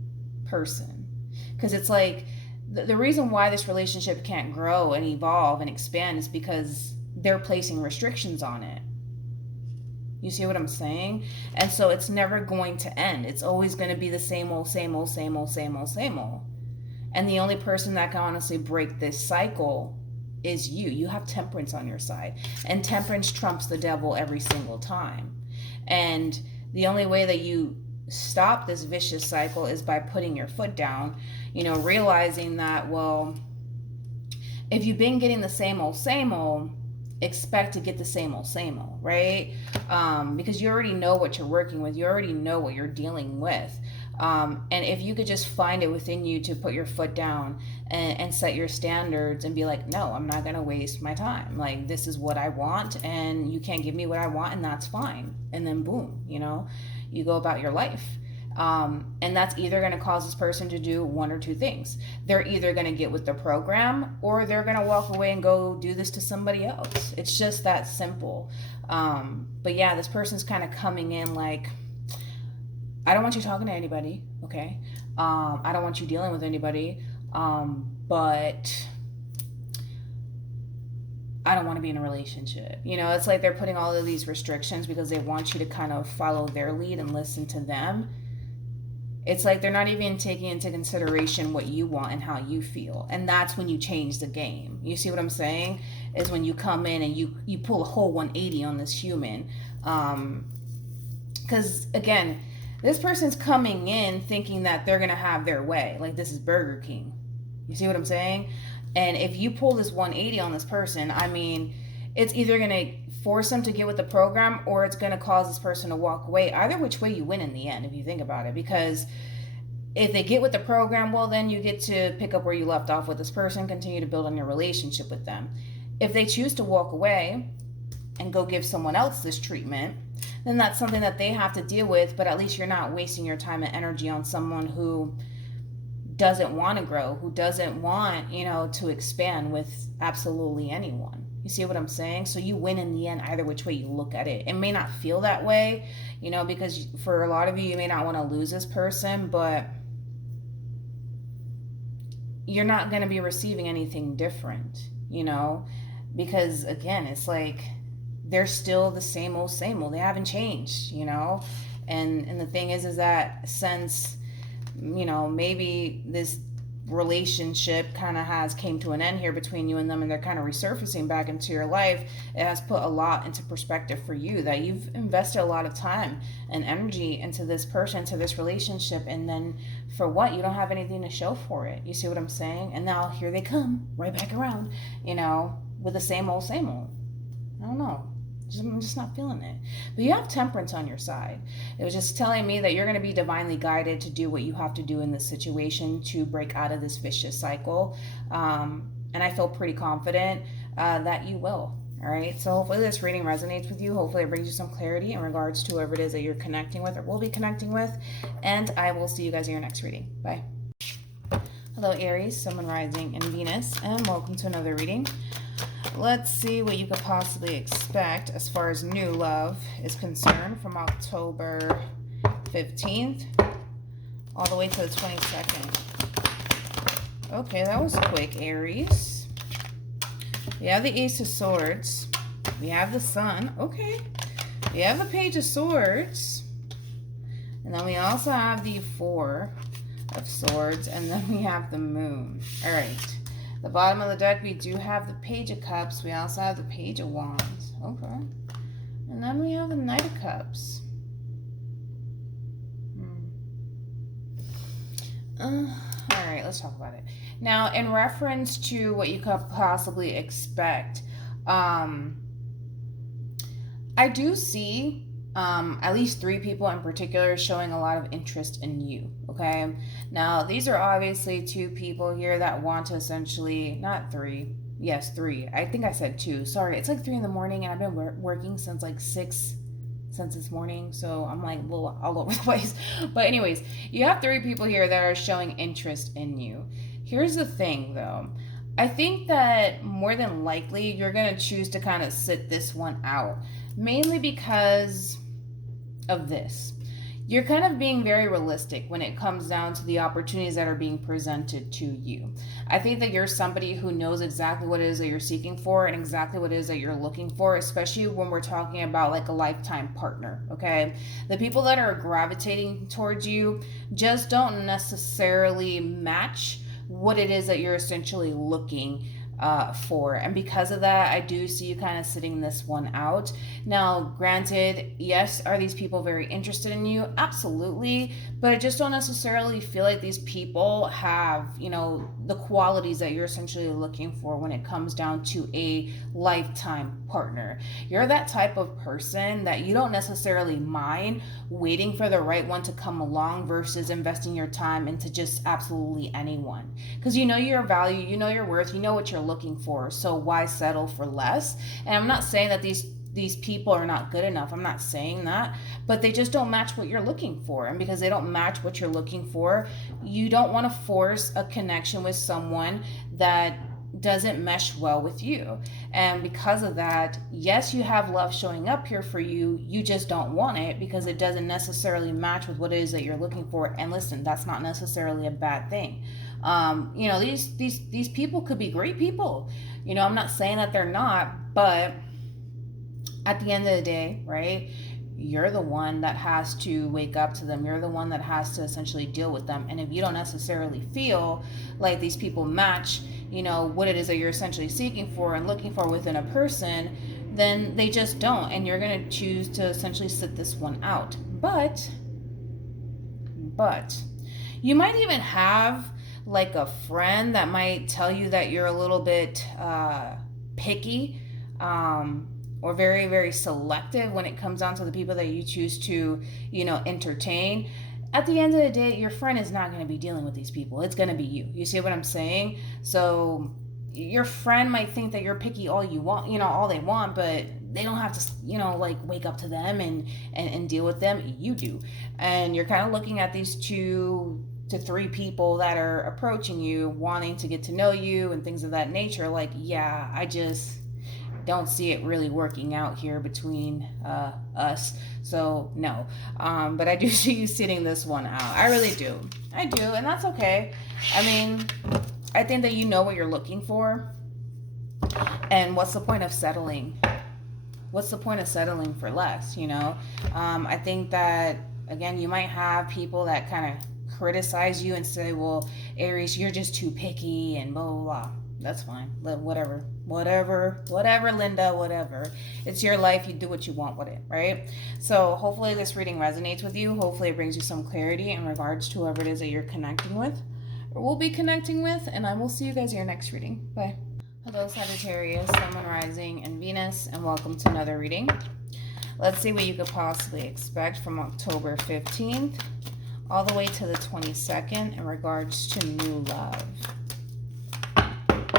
person. Because it's like, the reason why this relationship can't grow and evolve and expand is because they're placing restrictions on it. You see what I'm saying? And so it's never going to end. It's always going to be the same old. And the only person that can honestly break this cycle is you. You have temperance on your side, and temperance trumps the devil every single time. And the only way that you stop this vicious cycle is by putting your foot down, realizing that, well, if you've been getting the same old, expect to get the same old, right? Because you already know what you're working with. You already know what you're dealing with. And if you could just find it within you to put your foot down and set your standards and be like, no, I'm not going to waste my time. Like, this is what I want, and you can't give me what I want, and that's fine. And then boom, you go about your life. And that's either going to cause this person to do one or two things. They're either going to get with the program, or they're going to walk away and go do this to somebody else. It's just that simple. But yeah, this person's kind of coming in like, I don't want you talking to anybody, okay? I don't want you dealing with anybody, but I don't want to be in a relationship. It's like they're putting all of these restrictions because they want you to kind of follow their lead and listen to them. It's like they're not even taking into consideration what you want and how you feel. And that's when you change the game. You see what I'm saying? Is when you come in and you pull a whole 180 on this human. Because, again, this person's coming in thinking that they're going to have their way. Like, this is Burger King. You see what I'm saying? And if you pull this 180 on this person, I mean, it's either going to force them to get with the program, or it's going to cause this person to walk away. Either which way, you win in the end, if you think about it. Because if they get with the program, well, then you get to pick up where you left off with this person, continue to build on your relationship with them. If they choose to walk away and go give someone else this treatment, then that's something that they have to deal with, but at least you're not wasting your time and energy on someone who doesn't want to grow, who doesn't want, you know, to expand with absolutely anyone. You see what I'm saying? So you win in the end, either which way you look at it. It may not feel that way, you know, because for a lot of you, you may not want to lose this person, but you're not going to be receiving anything different, you know, because again, it's like they're still the same old, same old. They haven't changed, you know. And the thing is that since, you know, maybe this relationship kind of has came to an end here between you and them, and they're kind of resurfacing back into your life, it has put a lot into perspective for you, that you've invested a lot of time and energy into this person, into this relationship, and then for what? You don't have anything to show for it. You see what I'm saying? And now here they come right back around, you know, with the same old, same old. I don't know. I'm just not feeling it. But you have temperance on your side. It was just telling me that you're going to be divinely guided to do what you have to do in this situation to break out of this vicious cycle. And I feel pretty confident that you will. All right. So hopefully this reading resonates with you. Hopefully it brings you some clarity in regards to whoever it is that you're connecting with or will be connecting with. And I will see you guys in your next reading. Bye. Hello, Aries, Sun, Moon, Rising, and Venus, and welcome to another reading. Let's see what you could possibly expect as far as new love is concerned from October 15th all the way to the 22nd. Okay, that was quick, Aries. We have the Ace of Swords. We have the Sun. Okay. We have the Page of Swords. And then we also have the Four of Swords. And then we have the Moon. All right. The bottom of the deck, we do have the Page of Cups. We also have the Page of Wands. Okay. And then we have the Knight of Cups. All right, let's talk about it. Now, in reference to what you could possibly expect, I do see at least 3 people in particular showing a lot of interest in you, okay? Now, these are obviously 2 people here that want to essentially, not 3, yes, 3. I think I said 2. Sorry, it's like 3 in the morning, and I've been working since like 6 since this morning, so I'm like a little all over the place. But anyways, you have 3 people here that are showing interest in you. Here's the thing, though. I think that more than likely you're going to choose to kind of sit this one out, mainly because of this. You're kind of being very realistic when it comes down to the opportunities that are being presented to you. I think that you're somebody who knows exactly what it is that you're seeking for and exactly what it is that you're looking for, especially when we're talking about like a lifetime partner, okay? The people that are gravitating towards you just don't necessarily match what it is that you're essentially looking for. And because of that, I do see you kind of sitting this one out. Now, granted, yes, are these people very interested in you? Absolutely. But I just don't necessarily feel like these people have, you know, the qualities that you're essentially looking for when it comes down to a lifetime partner. You're that type of person that you don't necessarily mind waiting for the right one to come along versus investing your time into just absolutely anyone. Because you know your value, you know your worth, you know what you're looking for. So why settle for less? And I'm not saying that these people are not good enough. I'm not saying that, but they just don't match what you're looking for. And because they don't match what you're looking for, you don't want to force a connection with someone that doesn't mesh well with you. And because of that, yes, you have love showing up here for you. You just don't want it because it doesn't necessarily match with what it is that you're looking for. And listen, that's not necessarily a bad thing. You know, these people could be great people. You know, I'm not saying that they're not, but at the end of the day, right, you're the one that has to wake up to them. You're the one that has to essentially deal with them. And if you don't necessarily feel like these people match, you know, what it is that you're essentially seeking for and looking for within a person, then they just don't. And you're going to choose to essentially sit this one out. But you might even have like a friend that might tell you that you're a little bit picky, or very, very selective when it comes down to the people that you choose to, you know, entertain. At the end of the day, your friend is not going to be dealing with these people. It's going to be you. You see what I'm saying? So your friend might think that you're picky all you want, you know, all they want, but they don't have to, you know, like wake up to them and deal with them. You do. And you're kind of looking at these two to 3 people that are approaching you, wanting to get to know you and things of that nature, like, yeah, I just don't see it really working out here between us. So no, but I do see you sitting this one out. I really do. I do, and that's okay. I mean, I think that you know what you're looking for, and what's the point of settling? What's the point of settling for less, you know? I think that, again, you might have people that kind of criticize you and say, well, Aries, you're just too picky and blah, blah, blah. That's fine. Whatever, Linda, whatever. It's your life. You do what you want with it, right? So hopefully this reading resonates with you. Hopefully it brings you some clarity in regards to whoever it is that you're connecting with or will be connecting with. And I will see you guys in your next reading. Bye. Hello, Sagittarius, Sun, Moon, Rising, and Venus, and welcome to another reading. Let's see what you could possibly expect from October 15th all the way to the 22nd in regards to new love.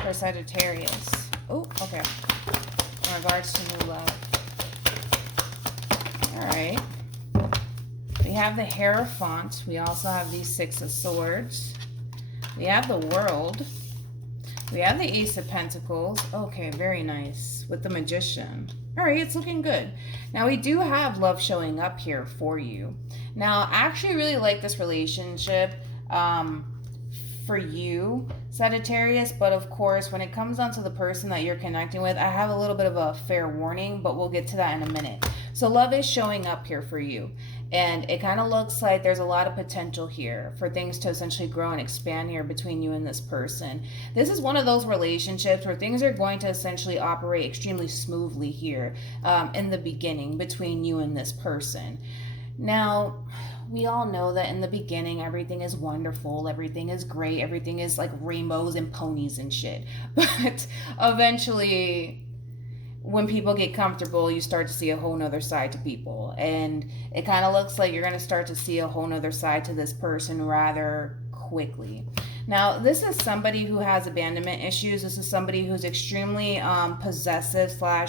For Sagittarius. Oh, okay. In regards to new love. Alright. We have the Hierophant. We also have the 6 of Swords. We have the World. We have the Ace of Pentacles. Okay, very nice. With the Magician. Alright, it's looking good. Now, we do have love showing up here for you. Now, I actually really like this relationship for you, Sagittarius, but of course, when it comes down to the person that you're connecting with, I have a little bit of a fair warning, but we'll get to that in a minute. So love is showing up here for you, and it kind of looks like there's a lot of potential here for things to essentially grow and expand here between you and this person. This is one of those relationships where things are going to essentially operate extremely smoothly here in the beginning between you and this person. Now, we all know that in the beginning, everything is wonderful, everything is great, everything is like rainbows and ponies and shit. But eventually, when people get comfortable, you start to see a whole nother side to people. And it kind of looks like you're going to start to see a whole nother side to this person rather quickly. Now, this is somebody who has abandonment issues. This is somebody who's extremely possessive / I'm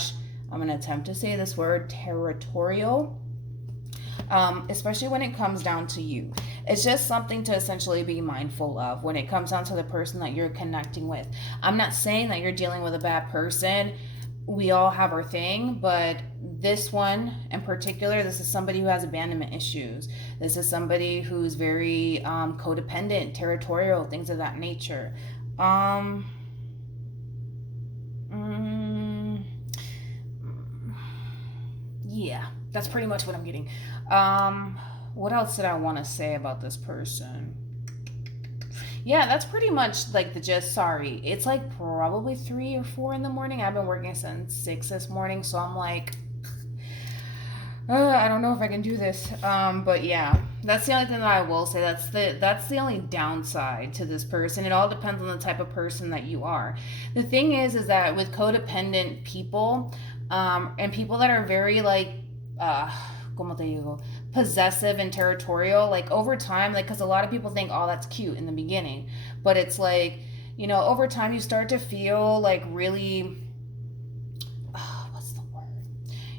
going to attempt to say this word, territorial. Especially when it comes down to you. It's just something to essentially be mindful of when it comes down to the person that you're connecting with. I'm not saying that you're dealing with a bad person. We all have our thing, but this one in particular, this is somebody who has abandonment issues. This is somebody who's very codependent, territorial, things of that nature. Yeah, that's pretty much what I'm getting. What else did I want to say about this person? Yeah, that's pretty much like the gist. Sorry, it's like probably 3 or 4 in the morning. I've been working since 6 this morning, so I'm like, I don't know if I can do this. But yeah, that's the only thing that I will say. That's the only downside to this person. It all depends on the type of person that you are. The thing is that with codependent people, and people that are very like, como te digo, possessive and territorial, like over time, like, because a lot of people think, oh, that's cute in the beginning, but it's like, you know, over time you start to feel like really, what's the word?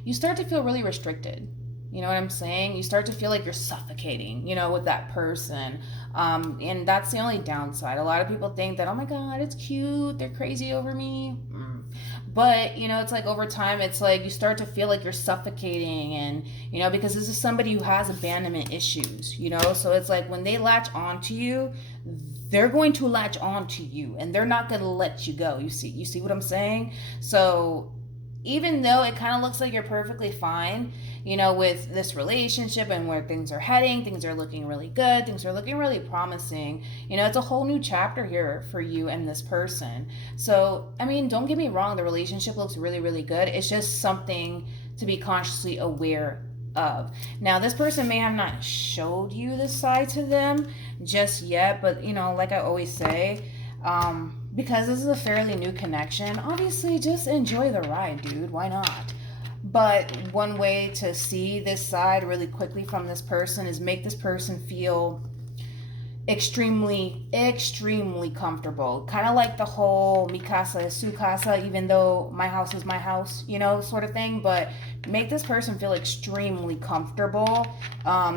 You start to feel really restricted. You know what I'm saying? You start to feel like you're suffocating, you know, with that person. And that's the only downside. A lot of people think that, oh my God, it's cute, they're crazy over me. But, you know, it's like over time, it's like you start to feel like you're suffocating, and, you know, because this is somebody who has abandonment issues, you know, so it's like when they latch onto you, they're going to latch onto you, and they're not going to let you go. You see what I'm saying? So even though it kind of looks like you're perfectly fine, you know, with this relationship and where things are heading, things are looking really good, things are looking really promising, you know, it's a whole new chapter here for you and this person. So, I mean, don't get me wrong, the relationship looks really, really good. It's just something to be consciously aware of. Now, this person may have not showed you this side to them just yet, but, you know, like I always say, because this is a fairly new connection, obviously just enjoy the ride, dude. Why not? But one way to see this side really quickly from this person is make this person feel extremely, extremely comfortable. Kind of like the whole mi casa es su casa, even though my house is my house, you know, sort of thing. But make this person feel extremely comfortable,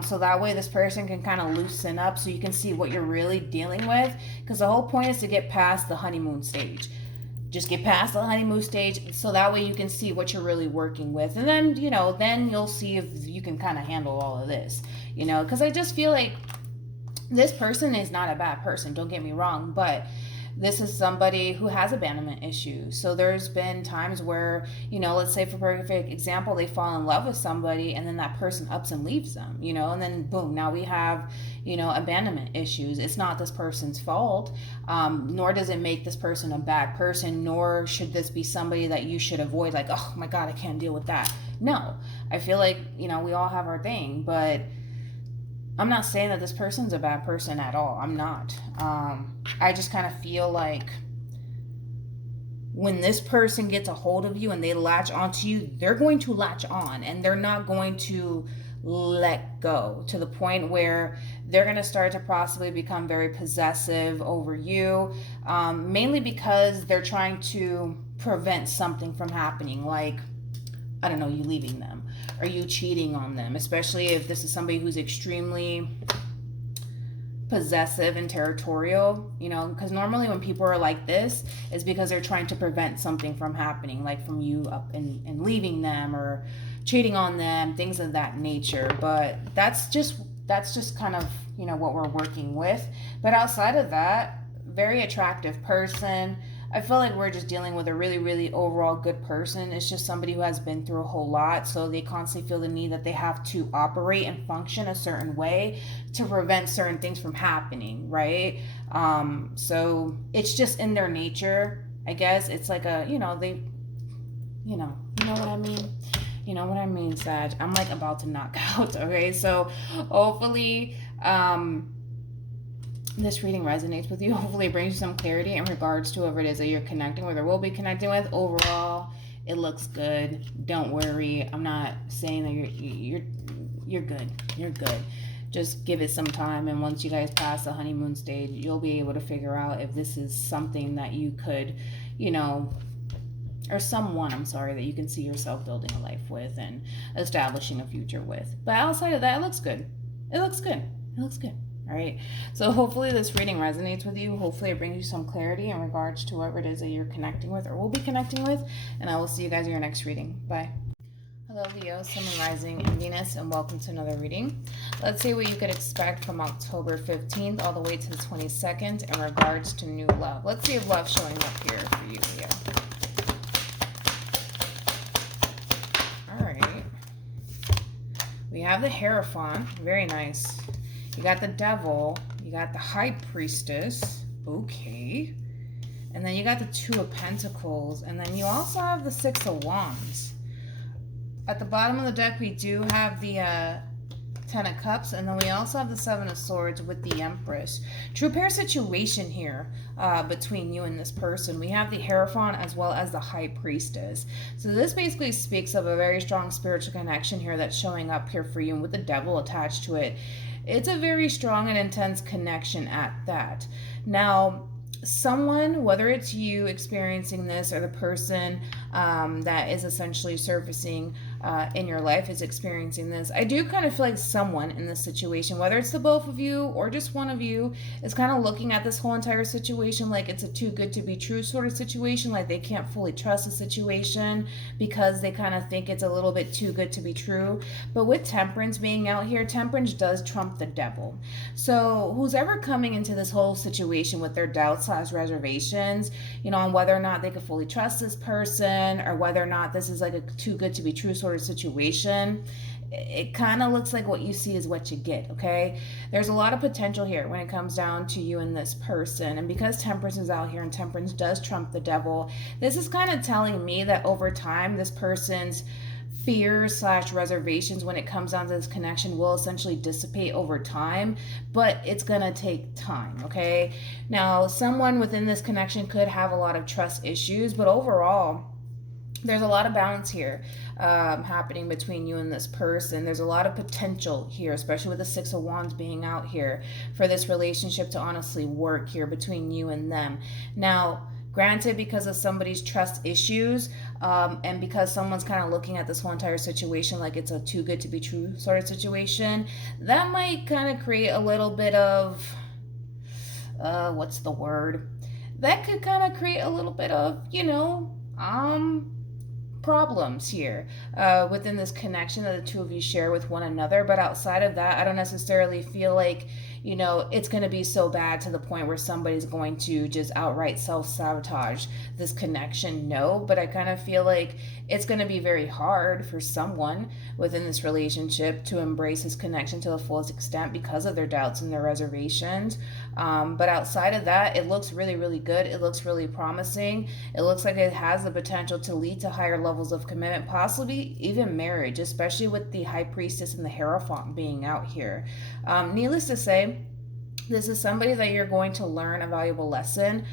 so that way this person can kind of loosen up so you can see what you're really dealing with, because the whole point is to get past the honeymoon stage. Just get past the honeymoon stage so that way you can see what you're really working with, and then, you know, then you'll see if you can kind of handle all of this, you know, because I just feel like this person is not a bad person, don't get me wrong, but this is somebody who has abandonment issues. So there's been times where, you know, let's say for perfect example, they fall in love with somebody and then that person ups and leaves them, you know, and then boom, now we have, you know, abandonment issues. It's not this person's fault, nor does it make this person a bad person, nor should this be somebody that you should avoid, like, oh my God, I can't deal with that. No, I feel like, you know, we all have our thing, but I'm not saying that this person's a bad person at all. I'm not. I just kind of feel like when this person gets a hold of you and they latch onto you, they're going to latch on and they're not going to let go, to the point where they're going to start to possibly become very possessive over you, mainly because they're trying to prevent something from happening, like, I don't know, you leaving them or you cheating on them, especially if this is somebody who's extremely possessive and territorial, you know, because normally when people are like this is because they're trying to prevent something from happening, like from you up and leaving them or cheating on them, things of that nature. But that's just kind of, you know, what we're working with. But outside of that, very attractive person. I feel like we're just dealing with a really, really overall good person. It's just somebody who has been through a whole lot, so they constantly feel the need that they have to operate and function a certain way to prevent certain things from happening, right? So it's just in their nature, I guess. It's like a, you know, they, you know what I mean? You know what I mean, Sag? I'm like about to knock out, okay? So hopefully, this reading resonates with you. Hopefully it brings you some clarity in regards to whoever it is that you're connecting with or will be connecting with. Overall, it looks good. Don't worry. I'm not saying that you're good. You're good. Just give it some time, and once you guys pass the honeymoon stage, you'll be able to figure out if this is something that you could, you know, or someone, I'm sorry, that you can see yourself building a life with and establishing a future with. But outside of that, it looks good. It looks good. It looks good. All right, so hopefully this reading resonates with you. Hopefully it brings you some clarity in regards to whoever it is that you're connecting with or will be connecting with. And I will see you guys in your next reading. Bye. Hello, Leo, Sun, Rising, and Venus, and welcome to another reading. Let's see what you could expect from October 15th all the way to the 22nd in regards to new love. Let's see if love's showing up here for you, Leo. All right. We have the Hierophant. Very nice. You got the Devil, you got the High Priestess, okay, and then you got the Two of Pentacles, and then you also have the Six of Wands. At the bottom of the deck, we do have the Ten of Cups, and then we also have the Seven of Swords with the Empress. True pair situation here between you and this person. We have the Hierophant as well as the High Priestess. So this basically speaks of a very strong spiritual connection here that's showing up here for you, and with the Devil attached to it. It's a very strong and intense connection at that. Now, someone, whether it's you experiencing this or the person that is essentially surfacing in your life is experiencing this, I do kind of feel like someone in this situation, whether it's the both of you or just one of you, is kind of looking at this whole entire situation like it's a too good to be true sort of situation, like they can't fully trust the situation because they kind of think it's a little bit too good to be true. But with Temperance being out here, Temperance does trump the Devil. So who's ever coming into this whole situation with their doubts / reservations, you know, on whether or not they could fully trust this person or whether or not this is like a too good to be true sort of situation, it kind of looks like what you see is what you get, okay? There's a lot of potential here when it comes down to you and this person. And because Temperance is out here and Temperance does trump the Devil, this is kind of telling me that over time, this person's fears / reservations when it comes down to this connection will essentially dissipate over time, but it's gonna take time, okay? Now, someone within this connection could have a lot of trust issues, but overall, there's a lot of balance here happening between you and this person. There's a lot of potential here, especially with the Six of Wands being out here, for this relationship to honestly work here between you and them. Now, Granted, because of somebody's trust issues, and because someone's kind of looking at this whole entire situation like it's a too good to be true sort of situation, that might kind of create a little bit of, what's the word? That could kind of create a little bit of, problems here within this connection that the two of you share with one another. But outside of that, I don't necessarily feel like, it's going to be so bad to the point where somebody's going to just outright self-sabotage this connection. No, but I kind of feel like it's going to be very hard for someone within this relationship to embrace this connection to the fullest extent because of their doubts and their reservations. But outside of that, it looks really, really good. It looks really promising. It looks like it has the potential to lead to higher levels of commitment, possibly even marriage, especially with the High Priestess and the Hierophant being out here. Needless to say, this is somebody that you're going to learn a valuable lesson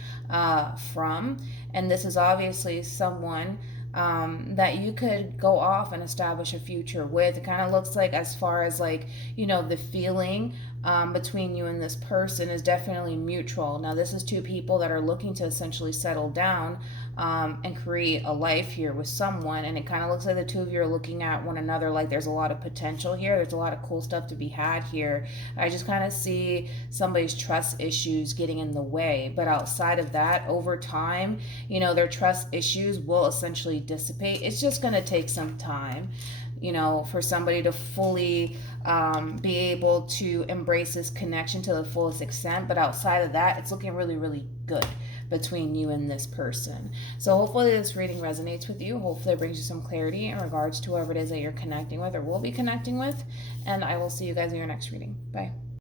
from, and this is obviously someone that you could go off and establish a future with. It kind of looks like, as far as like, the feeling between you and this person is definitely mutual. Now, this is two people that are looking to essentially settle down and create a life here with someone, and it kind of looks like the two of you are looking at one another like there's a lot of potential here. There's a lot of cool stuff to be had here. I just kind of see somebody's trust issues getting in the way, but outside of that, over time, their trust issues will essentially dissipate. It's just going to take some time, for somebody to fully be able to embrace this connection to the fullest extent. But outside of that, it's looking really, really good between you and this person. So hopefully this reading resonates with you. Hopefully it brings you some clarity in regards to whoever it is that you're connecting with or will be connecting with. And I will see you guys in your next reading. Bye.